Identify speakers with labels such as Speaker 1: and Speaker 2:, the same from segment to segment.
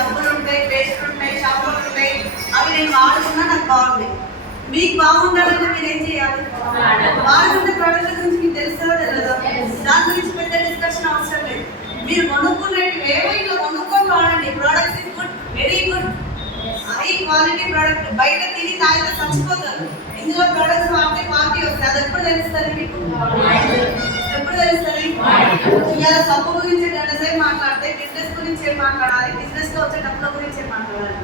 Speaker 1: సబ్బులు ఉంటాయి పేస్ట్లు ఉంటాయి షాంపూలు ఉంటాయి అవి నేను వాడుకున్నా నాకు బాగుంది. మీకు బాగుండాలంటే మీరు ఏం చేయాలి? వాడుకున్న ప్రోడక్ట్ గురించి మీకు తెలుసా తెలియదు దాని గురించి పెద్ద డిస్కషన్ అవసరం లేదు. మీరు కొనుక్కునేవి ఏవో ఇట్లా కొనుక్కొని వాడండి. Product is good very good high quality product బయట తిని తాగితే చచ్చిపోతారు. ఇందులో ప్రోడక్ట్స్ వాడితే క్వాలిటీ వస్తుంది అది ఎప్పుడు తెలుస్తుంది మీకు? ఎప్పుడు తెలుస్తుంది? ఇవాళ సబ్బు గురించి గంటసేపు మాట్లాడితే బిజినెస్ గురించి ఏం మాట్లాడాలి? బిజినెస్లో వచ్చే డబ్బుల గురించి మాట్లాడాలి?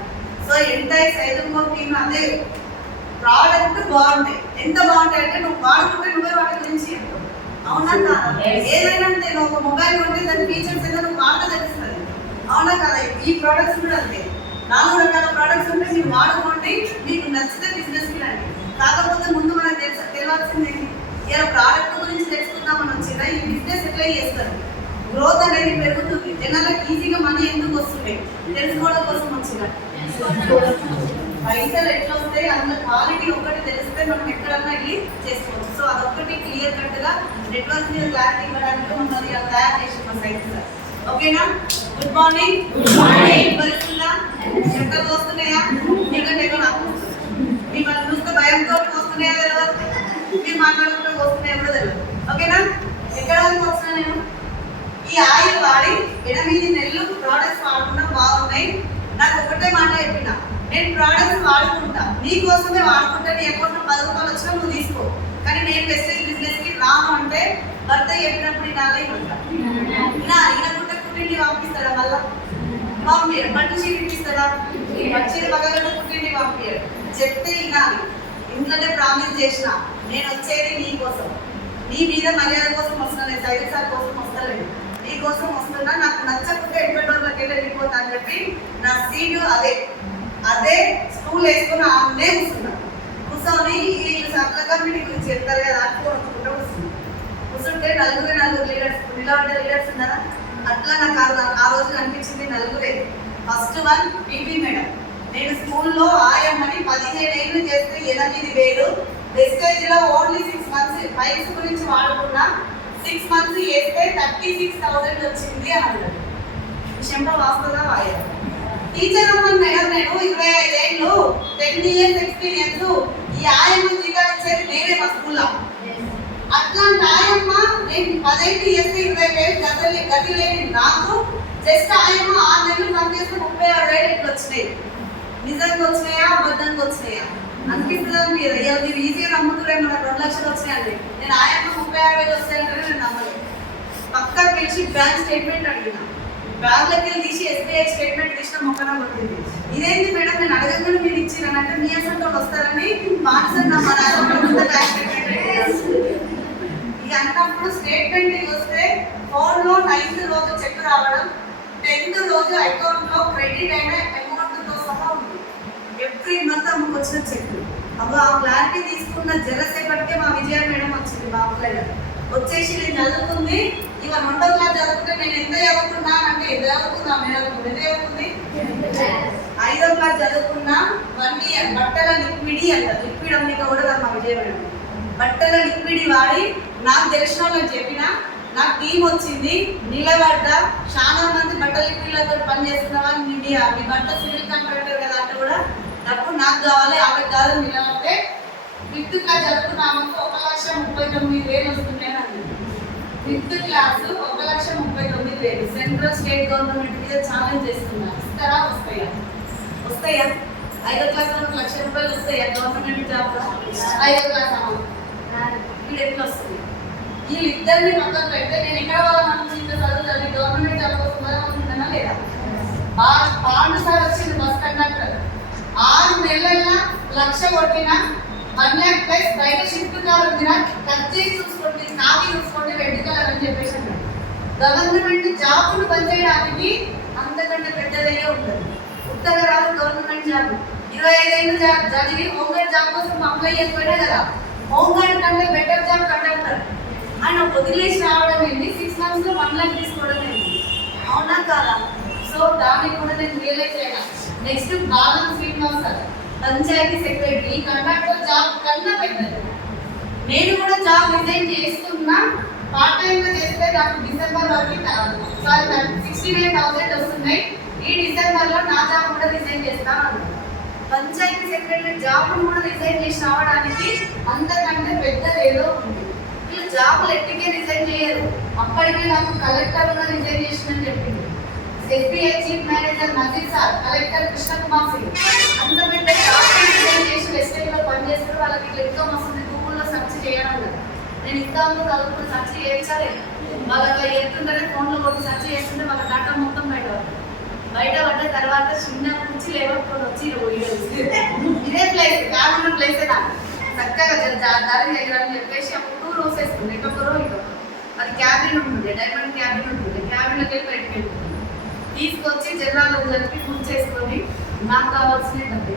Speaker 1: సో ఎంత సైదుకో టీమ్ అదే. ప్రోడక్ట్ బాగుంటాయి ఎంత బాగుంటాయి అంటే నువ్వు వాడుకుంటే నువ్వే వాటి గురించి అవునా కాదా? ఏదైనా అంటే నువ్వు ఒక మొబైల్ కొంటే దాని ఫీచర్స్ ఏదో నువ్వు వాడితే తెలుస్తుంది. అవునా కదా? ఈ ప్రోడక్ట్స్ కూడా అంతే. నాలుగు రకాల ప్రోడక్ట్స్ ఉంటే మీరు వాడుకోండి. మీకు నచ్చితే కాకపోతే ముందు తెలుస తెలియాల్సింది ఇలా ప్రోడక్ట్ గురించి తెలుసుకుందామని వచ్చినా ఈ బిజినెస్ ఎట్లా చేస్తారు? గ్రోత్ అనేది పెరుగుతుంది. జనాలకు ఈజీగా మనీ ఎందుకు వస్తుంది? తెలుసుకోవడం కోసం వచ్చిన పైసలు ఎట్లా వస్తాయి? అందులో క్వాలిటీ ఒక్కటి తెలిస్తే మనం ఎక్కడన్నా వెళ్ళి చేసుకోవచ్చు. సో అదొక్కటి క్లియర్ కట్గా నెట్వర్క్ మీద క్లారిటీ ఇవ్వడానికి మమ్మల్ని ఇలా తయారు చేసి మా సైట్ ఓకేనా? గుడ్ మార్నింగ్ గుడ్ మార్నింగ్ పరిస్థితులా? చెక్కలు వస్తున్నాయా? ఎందుకంటే బ్యాంక్ నాకు వస్తుంది. తెలియదు మీరు మాట్లాడుకుంటూ వస్తున్నాయో కూడా తెలియదు ఓకేనా? ఎక్కడ వరకు వస్తున్నా నేను? ఈ ఆయిల్ వాడి ఎనిమిది నెలలు ప్రోడక్ట్స్ వాడకుండా బాగున్నాయి. నాకు ఒకటే మాట చెప్పిన. నేను ప్రోడక్ట్స్ వాడుకుంటా. నీ కోసమే వాడుకుంటా నీ అకౌంట్లో పది రూపాయలు వచ్చినా నువ్వు తీసుకో. కానీ నేను వెస్టేజ్ బిజినెస్కి రాము అంటే భర్త చెప్పినప్పుడు ఇనాలే ఇలా ఇనకుంటే పుట్టింటి పంపిస్తారా మళ్ళా? పంపించారు మంచి చీర ఇప్పిస్తారా? పట్టు చీర పుట్టింటి పంపించారు చెప్తే వినాలి. ఇంట్లోనే ప్రామిస్ చేసిన నేను వచ్చేది నీ కోసం. నీ మీద మర్యాద కోసం వస్తున్నా నేను సైడ్ సార్ కోసం వస్తలేదు. నీ కోసం వస్తున్నా నాకు నచ్చకుంటే రోజులకి వెళ్ళి వెళ్ళిపోతా అని చెప్పి నా సీటు అదే. అదే స్కూల్ వేసుకుని ఆమె కూర్చున్నా. కూర్చొని వీళ్ళు సప్ల కమిటీ గురించి చెప్తారు కదా అని కొనుక్కుంటూ కూర్చున్నా. కూర్చుంటే నలుగురే నలుగురు లీడర్స్ నిలబడ్డ లీడర్స్ ఉన్నారా? అట్లా నాకు ఆ ఆ రోజు అనిపించింది నలుగురే. First one PP madam. నేను స్కూల్లో ఆయమ్మని పదిహేను ఏళ్ళు చేస్తాను పద్దెనిమిది వేలు వెస్టేజ్లో ఓన్లీ సిక్స్ మంత్స్ ఫైల్స్ గురించి వాడుకున్నా సిక్స్ మంత్స్ వేస్తే థర్టీ సిక్స్ థౌసండ్ వచ్చింది అని అన్నాడు. విషయంలో వాస్తవంగా వాయారు టీచర్ అమ్మని మేడం నేను ఇరవై ఐదేళ్ళు టెన్ ఇయర్స్ ఎక్స్పీరియన్స్ ఈ ఆయమ్మ జీతాలు ఇచ్చేది నేనే మా స్కూల్లో. అట్లాంటి ఆయమ్మ నేను పదహైదు ఇయర్స్ ఇరవై వేలు గతలే గతి లేని నాకు జస్ట్ ఆయమ్మ ఆరు నెలలు పనిచేస్తే ముప్పై ఆరు వేలు ఇట్లా వచ్చినాయి. నిజంగా వచ్చినాయా? అబద్ధంగా వచ్చినాయా? అనిపిస్తుందా మీరు అయ్యా మీరు ఈజీగా నమ్ముతురేమో నాకు రెండు లక్షలు వచ్చినాయండి నేను ఆయన ముప్పై ఆరు వేలు వస్తాయంటే నేను నమ్మలేదు పక్కా పిలిచి బ్యాంక్ స్టేట్మెంట్ అడిగిన. బ్యాంక్లోకి వెళ్ళి తీసి ఎస్బీఐ స్టేట్మెంట్ తీసిన మొక్కన పడుతుంది ఇదేంటి మేడం నేను అడగకుండా మీరు ఇచ్చినానంటే మీ అసలు వస్తారని మానసం నమ్మాలి బ్యాంక్ స్టేట్మెంట్ ఇక స్టేట్మెంట్ వస్తే ఫోన్లో నైన్త్ రోజు చెక్ రావడం టెన్త్ రోజు అకౌంట్లో క్రెడిట్ అయిన ఎవ్రీ మంత్ అమ్మకు వచ్చిన చెట్లు అబ్బా ఆ క్లారిటీ తీసుకున్న జలసేపటికే మా విజయ మేడం వచ్చింది మా అబ్బాయి వచ్చేసి నేను చదువుతుంది ఇక రెండో క్లాస్ చదువుకుంటే నేను ఎంత చదువుకున్నా అంటే ఎంత చదువుకున్నా మేడం ఎంత చదువుకుంది? ఐదో క్లాస్ చదువుకున్నా వన్ ఇయర్ బట్టల లిక్విడి అంట లిక్విడ్ అమ్మిక కూడా మా విజయ మేడం. బట్టల లిక్విడ్ వాడి నాకు తెలిసిన వాళ్ళకి చెప్పిన నాకు టీం వచ్చింది నిలబడ్డా చాలా మంది బట్టల లిక్విడ్లతో పని చేస్తున్న వాళ్ళు మీడియా మీ బట్ట సివిల్ కాంట్రాక్టర్ కదా అంటే కూడా డబ్బు నాకు కావాలి ఆవిడ కాదు నిలబడితే ఫిఫ్త్ క్లాస్ చదువుకున్నామంటే ఒక లక్ష ముప్పై తొమ్మిది వేలు వస్తున్నాయని అన్నది ఫిఫ్త్ క్లాస్ ఒక లక్ష ముప్పై తొమ్మిది వేలు. సెంట్రల్ స్టేట్ గవర్నమెంట్ మీద ఛాలెంజ్ చేస్తున్నారు. ఇస్తారా వస్తాయా? వస్తాయా? ఐదో క్లాస్ వరకు లక్ష రూపాయలు వస్తాయా గవర్నమెంట్ జాబ్ ఐదో క్లాస్ అమౌంట్ వీడు ఎట్లా వస్తుంది? వీళ్ళిద్దరిని పక్కన పెడితే నేను ఎక్కడ వాళ్ళ ఇంత చదువు గవర్నమెంట్ జాబ్ కోసం ఉంటుందా లేదా? పాండు సార్ వచ్చింది బస్ కండక్టర్ ఆరు నెలల లక్ష కొట్టిన వన్ ల్యాక్ ప్లస్ బయట షిఫ్ట్ కార్ ఉందినా కట్ చేసి చూసుకోండి నావి చూసుకోండి రెడ్ కలర్ అని చెప్పేసి గవర్నమెంట్ గవర్నమెంట్ జాబ్ను పనిచేయడానికి అంతకంటే పెద్దదయ్యే ఉంటుంది. ఉత్తర రాదు గవర్నమెంట్ జాబ్. ఇరవై ఐదేళ్ళు జాబ్ చదివి హోంగార్డ్ జాబ్ కోసం అప్లై చేసుకునే కదా హోంగార్డ్ కంటే బెటర్ జాబ్ కండక్టర్. ఆయన వదిలేసి రావడం ఏంటి? సిక్స్ మంత్స్లో వన్ లాక్ తీసుకోవడం ఏంటి? అవునా కాదా? సో దానికి కూడా నేను రియలైజ్ చేయాలి next Balam Srinivas sir panchayat secretary Karnataka job కన్నా పెద్దది నేను కూడా జాబ్ రిజైన్ చేస్తున్నా పార్ట్ టైం గా చేస్తే నాకు డిసెంబర్ వరకు సారీ సిక్స్టీ నైన్ థౌసండ్ వస్తున్నాయి. ఈ డిసెంబర్లో నా జాబ్ కూడా రిజైన్ చేస్తాను పంచాయతీ సెక్రటరీ జాబ్ కూడా రిజైన్ చేసి రావడానికి అంతకంటే పెద్దది ఏదో ఉంది. వీళ్ళు జాబ్లు ఎట్టికే రిజైన్ చేయరు. అప్పటికే నాకు కలెక్టర్ కూడా రిజైన్ చేసిందని చెప్పింది. SBI chief manager Nazeer sir collector Krishnakumar Singh అంత పెద్ద చేసి లో పనిచేస్తారు వాళ్ళకి ఇట్లా ఎంతో మస్తుంది గూగుల్లో సెర్చ్ చేయడం లేదు. నేను ఇంత చదువుకుని సెర్చ్ చేయించాలి. వాళ్ళు అట్లా ఎత్తుంటేనే ఫోన్లో కొన్ని సెర్చ్ చేస్తుంటే వాళ్ళ డేటా మొత్తం బయట బయట పడ్డ తర్వాత చిన్న నుంచి లేవట్టుకొని వచ్చి ఇదే ప్లేస్ కాకుండా ప్లేస్ నాకు చక్కగా దారి దగ్గర చెప్పేసి అప్పుడు టూ రోస్ వేసుకుంది ఇటొకరో ఇటొకరు అది క్యాబిన్ ఉంటుంది డైమండ్ క్యాబిన్ ఉంటుంది. క్యాబిన్లోకి వెళ్ళి బయటకు తీసుకొచ్చి జనాల్లో జరిపి ఫుడ్ చేసుకొని నాకు కావాల్సిన డబ్బే.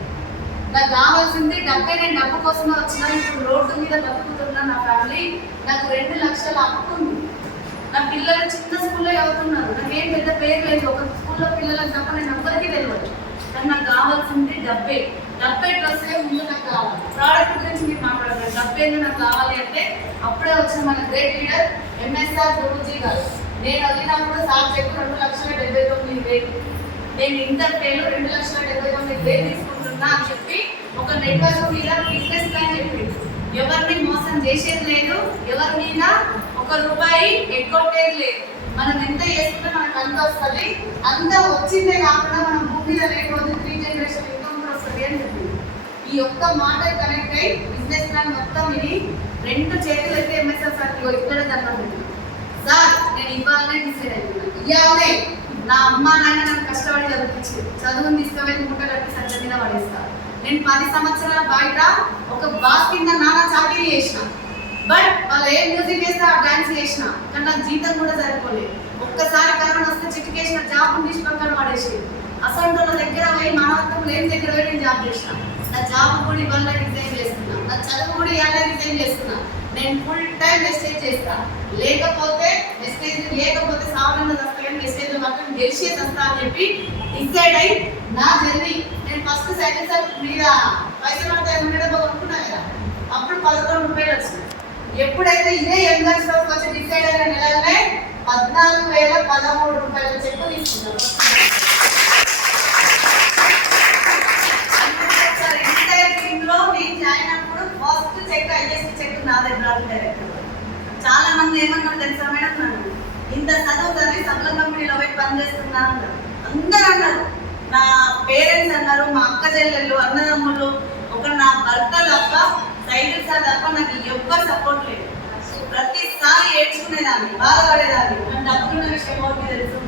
Speaker 1: నాకు కావాల్సింది డబ్బే నేను డబ్బు కోసమే వచ్చినా ఇప్పుడు రోడ్డు మీద బతుకుతున్నా నా ఫ్యామిలీ నాకు రెండు లక్షల అప్పు ఉంది. నా పిల్లలు చిన్న స్కూల్లో చదువుతున్నారు. నాకేం పెద్ద పేరు లేదు. ఒక స్కూల్లో పిల్లలకు తప్ప నేను అందరికీ తెలియదు. కానీ నాకు కావాల్సింది డబ్బే. డబ్బే ఎట్లా వస్తే ముందు నాకు కావాలి. ప్రోడక్ట్ గురించి మీరు మాట్లాడారు డబ్బే నాకు కావాలి అంటే అప్పుడే వచ్చిన మన గ్రేట్ లీడర్ ఎంఎస్ఆర్ గురూజీ గారు. నేను వదిలినప్పుడు సార్ చెప్పి రెండు లక్షల డెబ్బై తొమ్మిది వేలు. నేను ఇంటర్ పేరు రెండు లక్షల డెబ్బై తొమ్మిది వేలు తీసుకుంటున్నా అని చెప్పి ఒక నెట్వర్క్ మీద బిజినెస్ ప్లాన్ చెప్పింది. ఎవరిని మోసం చేసేది లేదు ఎవరి మీద ఒక రూపాయి ఎగ్గొట్టేది లేదు. మనం ఎంత చేసుకుంటే మనకు అంత వస్తుంది. అంత వచ్చిందే కాకుండా మనం భూమి మీద లేకపోతే త్రీ జనరేషన్ ఇన్కమ్ కూడా వస్తుంది అని చెప్పింది. ఈ ఒక్క మాట కనెక్ట్ అయ్యి బిజినెస్ ప్లాన్ మొత్తం ఇది రెండు చేతులు అయితే ఎంఎస్ఆర్ సార్? ఇక్కడ దండం పెట్టింది సార్ నేను ఇవ్వాలనే డిసైడ్ అయిపోయినా. ఇవ్వాలే నా అమ్మ నాన్న నాకు కష్టపడి చదివించి చదువుని తీసుకువెళ్ళి మూట కట్టి సంచ మీద పడేస్తా. నేను పది సంవత్సరాల బయట ఒక బాస్ కింద నాన్న చాకరీ చేసిన. బట్ వాళ్ళు ఏ మ్యూజిక్ చేస్తే ఆ డాన్స్ చేసిన. కానీ నాకు జీతం కూడా సరిపోలేదు. ఒక్కసారి కరోనా వస్తే చిటికేసిన జాబ్ తీసి పక్కన పడేసి. అసలు వాళ్ళ దగ్గర పోయి మానవత్వం లేని దగ్గర పోయి నేను జాబ్ చేసిన. నా జాబ్ కూడా ఇవాళ రిజైన్ చేస్తున్నా. నా చదువు కూడా ఇవాళ రిజైన్ చేస్తున్నా. నేను ఫుల్ టైం మెసేజ్ చేస్తా. లేకపోతే మెసేజ్ లేకపోతే సామాన్య దస్తావేజ్ మెసేజ్ మాత్రం గెలిచే దస్తా అని చెప్పి డిసైడ్ అయి నా జర్నీ నేను ఫస్ట్ సెకండ్ సార్ మీద పైసలు పడతాయి ఉండడం కొనుక్కున్నా కదా. అప్పుడు పదకొండు రూపాయలు వచ్చింది ఎప్పుడైతే ఇదే యంగర్స్లో వచ్చి డిసైడ్ అయిన నెలనే పద్నాలుగు వేల పదమూడు రూపాయల చెప్పు తీసుకున్నాను చెక్ నా చాలా మంది ఏమన్నారు తెలుసా మేడం నన్ను? ఇంత చదువు చదివి సప్ల కంపెనీలో పోయి పనిచేస్తున్నా అన్నారు. అందరూ అన్నారు. నా పేరెంట్స్ అన్నారు మా అక్క చెల్లెళ్ళు అన్నదమ్ములు ఒక నా భర్త తప్ప సైకిల్ సార్ తప్ప నాకు ఎవ్వరు సపోర్ట్ లేదు. ప్రతిసారి ఏడ్చుకునేదాన్ని బాధపడేదాన్ని. నా డబ్బులున్న విషయం ఎవరికి తెలుసు?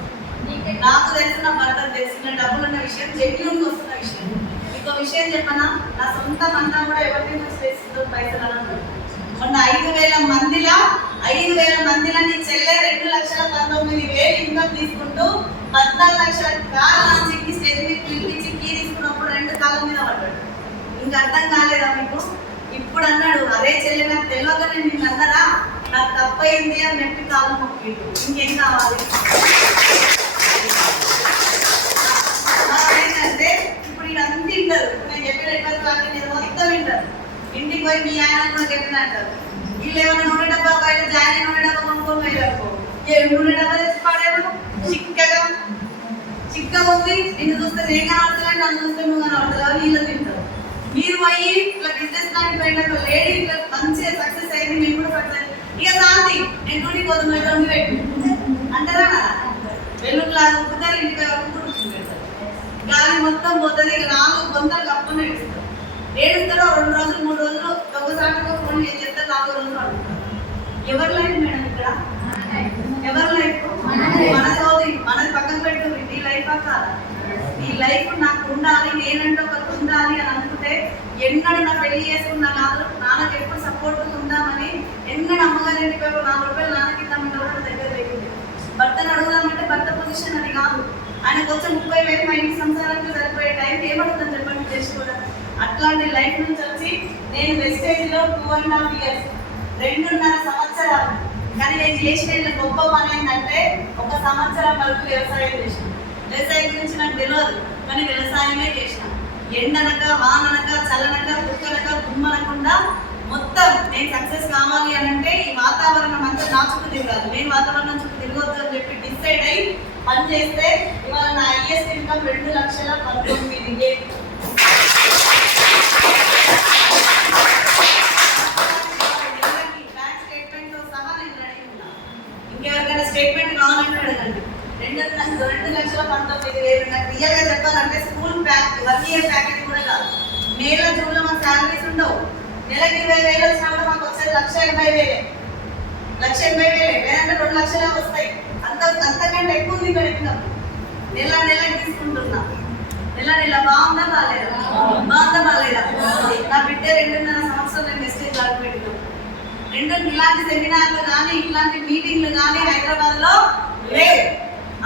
Speaker 1: నాకు తెలిసిన భర్తకు తెలిసిన డబ్బులున్న విషయం జెన్యున్ వస్తున్న విషయం. ఇంకో విషయం చెప్పనా? నా సొంత మందా కూడా ఎవరిని నుంచి పైసలు అన్నారు మొన్న ఐదు వేల మందిలో ఐదు వేల మందిలో నీ చెల్లె రెండు లక్షల పంతొమ్మిది వేలు ఇన్కమ్ తీసుకుంటూ పద్నాలుగు లక్షల కాలు నా చెక్కి స్టేజ్ మీద పిలిపించి కీ తీసుకున్నప్పుడు రెండు కాలం మీద పడ్డాడు. ఇంకా అర్థం కాలేదా మీకు? ఇప్పుడు అన్నాడు అదే చెల్లి నాకు తెలియకనే నేను అన్నారా నాకు తప్పయింది అని నెట్టి కాలం మొక్కిండు ఇంకేం కావాలి? ఏంటంటే ఇప్పుడు వీళ్ళంతా వింటారు నేను చెప్పిన నెట్వర్క్ వాళ్ళు నేను మొత్తం వింటారు ఇంటికి పోయి మీ ఆయన కూడా చెప్పిన వీళ్ళు ఏమైనా నూనె డబ్బా బయట జాయిన్ నూనె డబ్బా కొనుక్కొని వెళ్ళారు ఏ నూనె డబ్బా తెచ్చి పాడారు చిక్కగా. చిక్కగా ఉంది. నిన్ను చూస్తే నేను కనబడతలే నన్ను చూస్తే నువ్వు కనబడతావు వీళ్ళు తింటారు. మీరు పోయి ఇట్లా బిజినెస్ దానికి పోయిన లేడీ ఇట్లా మంచిగా సక్సెస్ అయింది నేను కూడా సక్సెస్ ఇక శాంతి నేను డ్యూటీ పోతున్నా ఇట్లా ఉండి పెట్టు. అంటారా? వెల్లుల్లా ఉప్పుతారు ఇంటికి కూర్చుంటారు గాలి మొత్తం పోతుంది ఇక నాలుగు వందలు కప్పుని ఏడుస్తారు రెండు రోజులు మూడు రోజులు ఒకసారి ఫోన్ చేసి చెప్తే నాలుగు రోజులు అడుగుతారు ఎవరి లైఫ్ మేడం ఇక్కడ? ఎవరి లైఫ్? మనది. మనది పక్కన పెట్టు నీ లైఫ్ కాదా? నీ లైఫ్ నాకు ఉండాలి నేనంటే ఒకరికి ఉండాలి అని అనుకుంటే ఎన్నడూ నా పెళ్ళి చేసుకున్న నాన్న నాన్నకి ఎప్పుడు సపోర్ట్ ఉందామని ఎన్నడూ అమ్మగారింటి పోయి నాలుగు రూపాయలు నాన్నకి ఇద్దామని కూడా దగ్గర లేకుంది భర్తను అడుగుదామంటే భర్త పొజిషన్ అని కాదు. ఆయనకు వచ్చే ముప్పై వేలు మా ఇంటి సంసారానికి సరిపోయే టైం ఏమడుగుతుంది చెప్పండి చేసి కూడా అట్లాంటి లైఫ్ నుంచి వచ్చి నేను వెస్టేజ్లో టూ అండ్ హాఫ్ ఇయర్స్ రెండున్నర సంవత్సరాలు కానీ నేను చేసిన గొప్ప పని ఏంటంటే ఒక సంవత్సరం వరకు వ్యవసాయం చేసిన. వ్యవసాయం గురించి నాకు తెలియదు కానీ వ్యవసాయమే చేసిన. ఎండనక వాననక చల్లనక కుక్కనక గుమ్మనకుండా మొత్తం నేను సక్సెస్ కావాలి అని అంటే ఈ వాతావరణం అంతా నా చుట్టూ తిరగాలి. నేను వాతావరణం చుట్టూ తిరగొద్దు అని చెప్పి డిసైడ్ అయ్యి పని చేస్తే ఇవాళ నా ఐఎస్ ఇన్కమ్ రెండు లక్షల పంతొమ్మిది వేలు నెలకి బ్యాంక్ స్టేట్మెంట్తో సహా నేను రెడీ ఉన్నా. ఇంకెవరికైనా స్టేట్మెంట్ కావాలంటే అడగండి రెండు రెండు లక్షల పంతొమ్మిది వేలు నాకు రియల్గా చెప్పాలంటే school pack one year packet కూడా కాదు మేలో జూన్లో మాకు శాలరీస్ ఉండవు నెలకి ఇరవై వేలు సార్లు మాకు వచ్చేది లక్ష ఎనభై వేలే లక్ష ఎనభై వేలే లేదంటే రెండు లక్షలే వస్తాయి అంత అంతకంటే ఎక్కువ ఉంది పెడుతున్నాం నెల నెల తీసుకుంటున్నాం నెల నెల బాగుందా బాగాలేదా బాగుందా బాగాలేదా నా బిడ్డ రెండున్నర సంవత్సరం నేను మెసేజ్ పెట్టినాం రెండు ఇలాంటి సెమినార్లు కానీ ఇలాంటి మీటింగ్లు కానీ హైదరాబాద్లో లేవు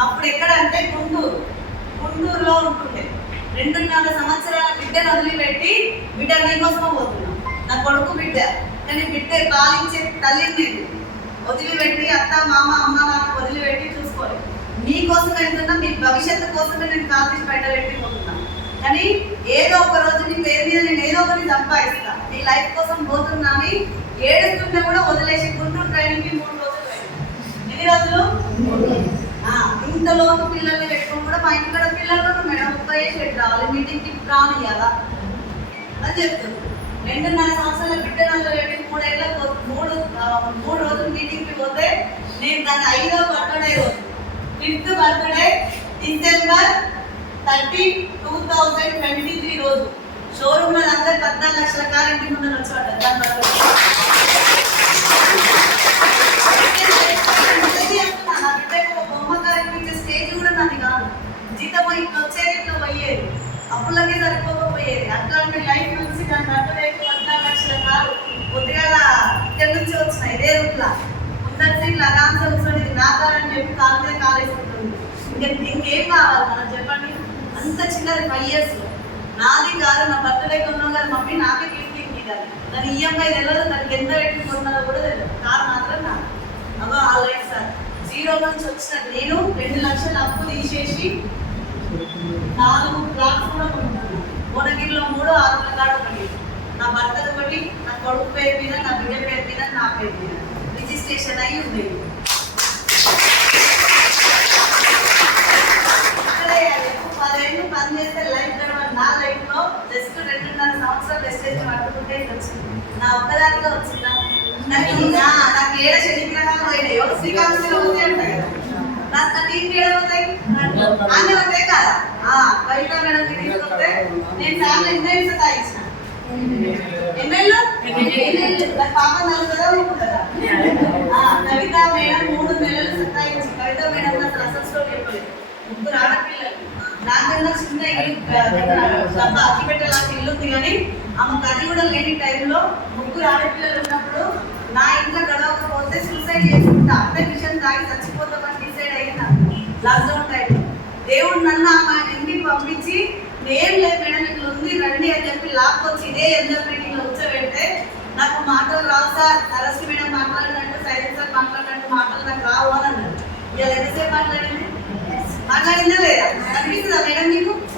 Speaker 1: అప్పుడు ఎక్కడ అంటే గుంటూరు. గుంటూరులో ఉంటుండే. రెండున్నర సంవత్సరాల బిడ్డను వదిలిపెట్టి బిడ్డ నీకోసమే పోతున్నాం. నా కొడుకు బిడ్డ. కానీ బిడ్డ పాలించే తల్లిని నేను వదిలిపెట్టి అత్త మామ అమ్మ నాన్న వదిలిపెట్టి చూసుకోవాలి నీకోసం వెళ్తున్నా మీ భవిష్యత్తు కోసమే నేను కాలేజ్ బయట పెట్టి పోతున్నాను కానీ ఏదో ఒక రోజు నీ పేరు మీద నేను ఏదో ఒకటి సంపాదిస్తా. నీ లైఫ్ కోసం పోతున్నాని ఏడుస్తుంటే కూడా వదిలేసి గుంటూరు ట్రైనింగ్కి మూడు రోజులు వెళ్ళాను. ఎన్ని రోజులు. ఆ, ఇంత లోటు పిల్లల్ని పెట్టుకుని కూడా మా ఇంటి కూడా పిల్లలు కూడా మేడం ముప్పై ఏళ్ళు పెట్టి రావాలి మీటింగ్కి రానియాలా అని చెప్తుంది రెండున్నర సంవత్సరాల బిడ్డ నన్ను పెట్టి మూడేళ్ళ మూడు ఆ, మూడు రోజులు మీటింగ్కి పోతే నేను దాని ఐదో బర్త్డే రోజు fifth birthday December thirty two thousand twenty three రోజు షోరూమ్ అందరూ పద్నాలుగు లక్షల కార్ ఇంటి ముందు వచ్చాడు దాని బర్త్డే స్టేజ్ కూడా నాది కాదు జీతం ఇట్లా వచ్చేది ఇట్లా పోయేది అప్పులకే సరిపోకపోయేది అట్లాంటి లైఫ్ నుంచి దాని బర్త్డే పద్నాలుగు లక్షల కారు కొద్దిగా ఇక్కడి నుంచి వచ్చిన ఇదే రూట్లా ముందరి సీట్లు అరామ్సే కూర్చొని ఇది నా కారు అని చెప్పి కాలు కాలేసుకుంటుంది. ఇంకా ఇంకేం కావాలి? మనం చెప్పండి. అంత చిన్నది ఫైవ్ ఇయర్స్ నాది కాదు నా బర్త్డే కొన్నాం కదా మమ్మీ నాకే గిఫ్ట్ ఇవ్వాలి దాని ఈఎంఐ తెలియదు దానికి ఎంత పెట్టి కొన్నదో కూడా తెలియదు కారు మాత్రం నాకు అబ్బా లైఫ్ సార్. జీరో నుంచి వచ్చిన నేను రెండు లక్షల అప్పు తీసేసి నాలుగు ప్లాట్స్ కూడా కొనుక్కున్నాను భువనగిరిలో మూడు ఆరు కాడ ఒకటి. నా భర్త ఒకటి నా కొడుకు పేరు మీద నా బిడ్డ పేరు మీద నా పేరు మీద. రిజిస్ట్రేషన్ అయి ఉంది ఇక్కడే ఎక్కువ పదేళ్ళు పని చేస్తే లైఫ్ గడవాలి నా లైఫ్లో జస్ట్ రెండున్నర సంవత్సరాలు ఎస్టేజ్ పట్టుకుంటే వచ్చింది నా ఒక్కదానిగా వచ్చిందా? నాకు నా నాకు ఏడ శనిగ్రహాలు పోయినాయో శ్రీకాకుళంలో ఉంది కదా. నాకు నా టీం ఏడ పోతాయి? అన్నీ ఉంటాయి కదా? ఆ, కవిత మేడం తీసుకొస్తే నేను ఎన్నెళ్ళు ఎన్నెళ్ళు నా పాప నలుగుదా ఉంటుందా ఆ, కవిత మేడం మూడు నెలలు సత్తాయించి కవిత మేడం నాకు అసలు స్టోరీ చెప్పలేదు. ముగ్గురు ఆడపిల్లలు. నాకన్నా చిన్న ఇల్లు డబ్బా అక్కి ఇల్లు ఉంది కానీ ఆమె అది కూడా లేని టైంలో ముగ్గురు ఆడపిల్లలు ఉన్నప్పుడు నా ఇంట్లో గడవకపోతే సూసైడ్ చేసుకుంటా. అర్థ విషయం తాగి చచ్చిపోతామని డిసైడ్ అయినా లాక్డౌన్ టైంలో దేవుడు నన్ను ఆమె ఇంటికి పంపించి నేను లేదు మేడం ఇట్లా ఉంది రండి అని చెప్పి లాక్కొచ్చి ఇదే ఎంజాయ్ మీటింగ్లో కూర్చోబెడితే నాకు మాటలు రావు సార్. సరస్వతి మేడం మాట్లాడినట్టు సైలెన్స్ సార్ మాట్లాడినట్టు మాటలు నాకు రావు అని అన్నారు. ఇలా ఎంతసేపు మాట్లాడింది? మాట్లాడిందా లేదా కనిపిస్తుందా మేడం మీకు చూసిరా కవిత మేడం చూసినప్పుడు లేచిన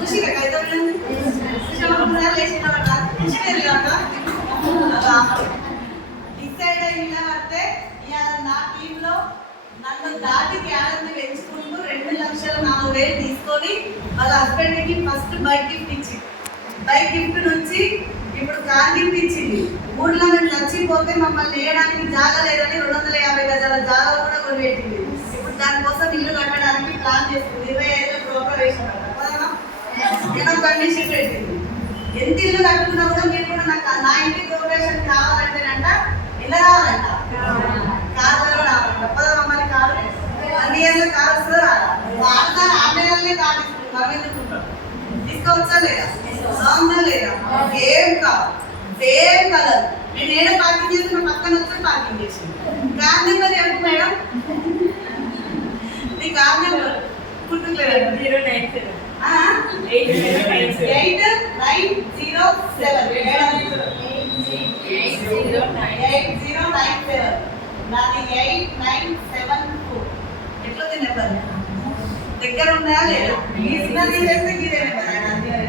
Speaker 1: డిసైడ్ అయి నిలబడితే ఇవాళ నా టీంలో నన్ను దాటి క్యాలెండర్ పెంచుకుంటూ రెండు లక్షల నాలుగు వేలు తీసుకొని వాళ్ళ హస్బెండ్కి ఫస్ట్ బైక్ గిఫ్ట్ ఇచ్చింది బైక్ గిఫ్ట్ నుంచి ఇప్పుడు కార్ గిఫ్ట్ ఇచ్చింది ఊర్లో మేము చచ్చిపోతే మమ్మల్ని వేయడానికి జాగా లేదని రెండు వందల యాభై గజాల జాగా కూడా కొనిపెట్టింది ఇప్పుడు దానికోసం ఇల్లు కట్టడానికి ప్లాన్ చేస్తుంది. ఇరవై ఐదులో గృహప్రవేశం. నేను కండిషన్ పెట్టింది. ఎంత ఇల్లు కట్టుకున్నా కూడా మీరు కూడా నాకు నా ఇంటి గృహప్రవేశం కావాలంటేనంట ఎలా రావాలంట కారులో రావాలంట పదవ మరి కారు. అన్ని ఏళ్ళు కారు వస్తుందో రాదా? వాళ్ళ ఆ నెలలనే కారు ఇస్తుంది మనం ఎందుకుంటాం తీసుకోవచ్చా లేదా? బాగుందా లేదా? ఏం కాదు. Same colour. నేను ఏడ పార్కింగ్ చేసి పక్కన వచ్చి పార్కింగ్ చేసింది. గాంధీ నెంబర్ చెప్పు మేడం. నీ గాంధీ నెంబర్ గుర్తులేదు
Speaker 2: zero nine seven eight nine
Speaker 1: eight nine zero seven
Speaker 2: eight zero nine
Speaker 1: eight zero nine seven నాది ఎయిట్ నైన్ సెవెన్ టూ ఎట్లా నెంబర్ దగ్గర ఉన్నాయా లేదా చేస్తే నెంబర్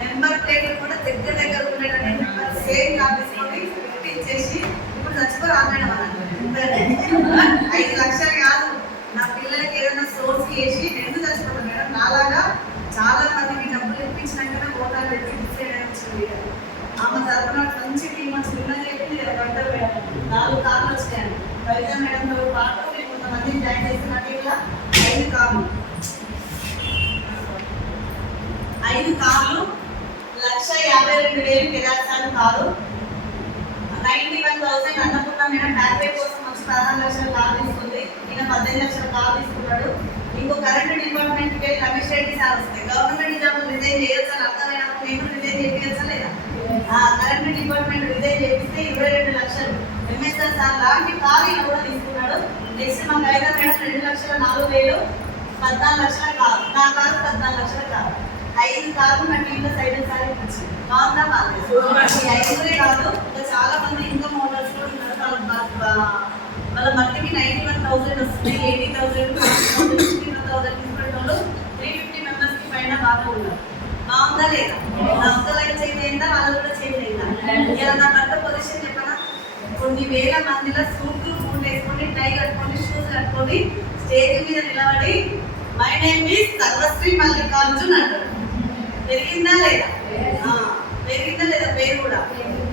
Speaker 1: నెంబర్ ప్లేట్ కూడా దగ్గర దగ్గర ఉండేటట్టు నెంబర్ సేమ్ కాపీస్లోని పెట్టి ఇచ్చేసి ఇప్పుడు చచ్చిపోరా రామాయణం ఐదు లక్షలు కాదు. నా పిల్లలకి ఏదైనా సోర్స్ చేసి అలాగా చాలా మందికి డబ్బులు ఇప్పించినాకనే ఓటాలు పెట్టి డిసైడ్ అయ్యి వచ్చింది ఆమె తరఫున మంచి టీం వచ్చింది ఇలా చెప్పింది నాలుగు కార్లు వచ్చాయండి కవిత మేడంతో పాటు నేను కొంతమంది జాయిన్ చేసిన టీంలో ఐదు కార్లు. ఐదు కార్లు లక్ష యాభై రెండు వేలు నిరాశాలు car ninety one thousand Annapurna madam back కోసం వచ్చి పదహారు లక్షల కార్ తీసుకుంది. ఈయన పద్దెనిమిది లక్షల కార్ తీసుకున్నాడు ఇంకో కరెంట్ డిపార్ట్మెంట్ వెళ్ళి రమేష్ రెడ్డి సార్ వస్తే గవర్నమెంట్ జాబ్ రిజైన్ చేయొచ్చా అని అర్థమైనప్పుడు నేను రిజైన్ చేయించా లేదా? ఆ కరెంట్ డిపార్ట్మెంట్ రిజైన్ చేపిస్తే ఇరవై రెండు లక్షలు. ఎంఎస్ఆర్ సార్ లాంటి కార్ కూడా తీసుకున్నాడు. నెక్స్ట్ మా గైడా మేడం రెండు లక్షల నాలుగు వేలు పద్నాలుగు లక్షల కాదు. నా కాదు పద్నాలుగు లక్షల కాదు. ఐదు కాదు నా టీంలో సైడ్ సార్ వచ్చింది బాగుందా ఐదుగురే కాదు. ఇంకా చాలా మంది ఇంకా మోడల్స్ కూడా ఉన్నారు. వాళ్ళ వాళ్ళ మట్టికి నైన్టీ వన్ థౌసండ్ వస్తుంది ఎయిటీ థౌసండ్ కి పైన ఉన్నారు. బాగుందా లేదా? నా ఒక్క లైఫ్ చేంజ్ అయిందా వాళ్ళు కూడా చేంజ్ అయిందా ఇలా నా భర్త పొజిషన్ చెప్పనా? కొన్ని వేల మందిలో సూట్ బూట్ వేసుకొని టై కట్టుకొని షూస్ కట్టుకొని స్టేజ్ మీద నిలబడి my name is Sarvashri Mallikarjun అంటారు. పెరిగిందా లేదా? పెరిగిందా లేదా? పేరు కూడా.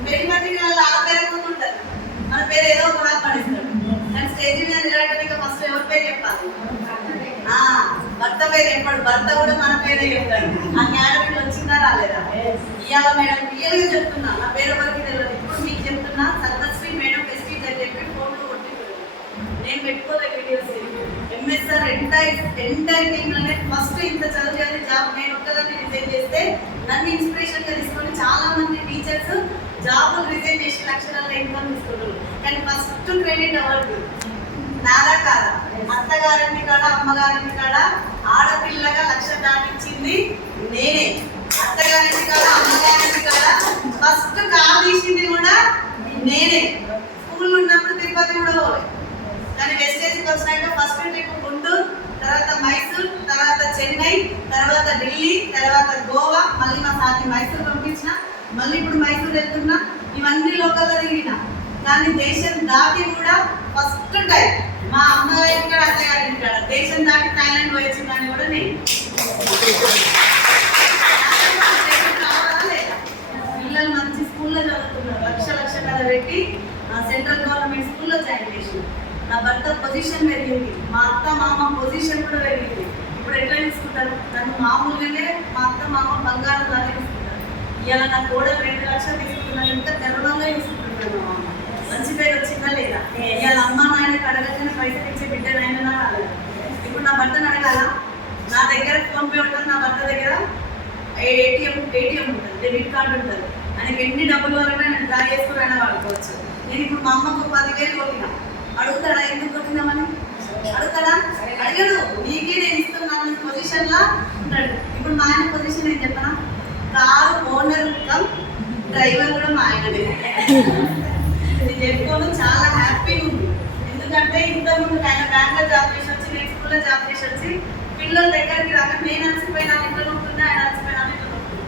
Speaker 1: పెరిగినట్టు వాళ్ళు ఆ పేరు కూడా ఉంటారు. మన పేరు ఏదో ఒక రాక పడిస్తాడు కానీ స్టేజ్ మీద నిలబడటానికి ఫస్ట్ ఎవరి పేరు చెప్పాలి? భర్త పేరు చెప్పాడు. భర్త కూడా మన పేరే చెప్తాడు ఆ క్యాడమిట్ వచ్చిందా రాలేదా? ఇవాళ మేడం క్లియర్గా చెప్తున్నా. నా పేరు వరకు తెలియదు. ఇప్పుడు మీకు చెప్తున్నా సర్వశ్రీ మేడం ప్రెస్టీజ్ అని చెప్పి ఫోటో కొట్టి నేను పెట్టుకోలేదు వీడియోస్ ఎంఎస్ఆర్ ఎంటైర్ ఎంటైర్ టీంలోనే ఫస్ట్ ఇంత చదివేది జాబ్ నేను ఒక్కదాన్ని రిజైన్ చేస్తే నన్ను ఇన్స్పిరేషన్గా తీసుకొని చాలా మంది టీచర్స్ జాబ్ రిజైన్ చేసి లక్షల ఇన్కమ్ తీసుకుంటారు కానీ ఫస్ట్ క్రెడిట్ అవ్వదు నాదా కాదా? అత్తగారింటి కాడ అమ్మగారింటి కాడ? ఆడపిల్లగా లక్ష దాటించింది నేనే. అత్తగారింటి కాడ అమ్మగారింటి కాడ? ఫస్ట్ కాల్ తీసింది కూడా నేనే. స్కూల్ ఉన్నప్పుడు తిరుపతి కూడా పోయి కానీ వెస్టేజ్కి వచ్చినాక ఫస్ట్ ట్రిప్ గుంటూరు తర్వాత మైసూర్ తర్వాత చెన్నై తర్వాత ఢిల్లీ తర్వాత గోవా మళ్ళీ మా సార్ని మైసూర్ పంపించిన. మళ్ళీ ఇప్పుడు మైసూర్ వెళ్తున్నా. ఇవన్నీ లోకల్లో తిరిగినా. కానీ దేశం దాటి కూడా ఫస్ట్ టైం మా అమ్మగారు ఇక్కడ అత్తగారు ఇక్కడ దేశం దాటి థాయిలాండ్ పోయి వచ్చిందని కూడా నేను పిల్లలు మంచి స్కూల్లో చదువుతున్నారు. లక్ష లక్ష కథ పెట్టి సెంట్రల్ గవర్నమెంట్ స్కూల్లో జాయిన్ చేసి నా భర్త పొజిషన్ పెరిగింది. మా అత్త మామ పొజిషన్ కూడా పెరిగింది. ఇప్పుడు ఎట్లా తీసుకుంటారు? నన్ను మామూలుగానే మా అత్త మామ బంగారం లాగా తీసుకుంటారు. ఇలా నా కోడలు రెండు లక్షలు తీసుకుంటున్నాను. ఎంత గర్వంగా తీసుకుంటున్నాను మా అమ్మ. మంచి పేరు వచ్చిందా లేదా ఇవాళ అమ్మ నాయనకి అడగగానే పైసలు ఇచ్చే బిడ్డ రాలేదు. ఇప్పుడు నా భర్తను అడగాల నా దగ్గర ఫోన్ పే ఉంటుంది నా భర్త దగ్గర ఏటీఎం ఏటీఎం ఉంటుంది డెబిట్ కార్డు ఉంటుంది. ఆయనకి ఎన్ని డబ్బులు వరకు నేను డ్రా చేసుకుని వాడుకోవచ్చు. నేను ఇప్పుడు మా అమ్మకు పదివేలు కొట్టిన. అడుగుతాడా ఎందుకు కొట్టినామని అడుగుతాడా? అడిగాడు. నీకే నేను ఇస్తున్నాను పొజిషన్ లా ఉంటాడు ఇప్పుడు మా ఆయన పొజిషన్ ఏం చెప్పనా కారు ఓనర్ కమ్ డ్రైవర్ కూడా మా ఆయననే ఇది చెప్పుకోవడం చాలా హ్యాపీగా ఉంది. ఎందుకంటే ఇంతకుముందు ఆయన బ్యాంక్లో జాబ్ చేసి వచ్చి నేను స్కూల్లో జాబ్ చేసి వచ్చి పిల్లల దగ్గరికి రాక నేను అలసిపోయినా ఇంట్లో ఉంటుందా ఆయన అలసిపోయినా ఇంట్లో ఉంటుంది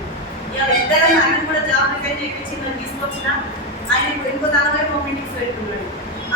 Speaker 1: ఇవాళ ఇద్దరం ఆయన కూడా జాబ్ రిజైన్ చేయించి నన్ను తీసుకొచ్చిన ఆయన ఇంకో నలభై మూమెంట్స్ పెట్టుకున్నాడు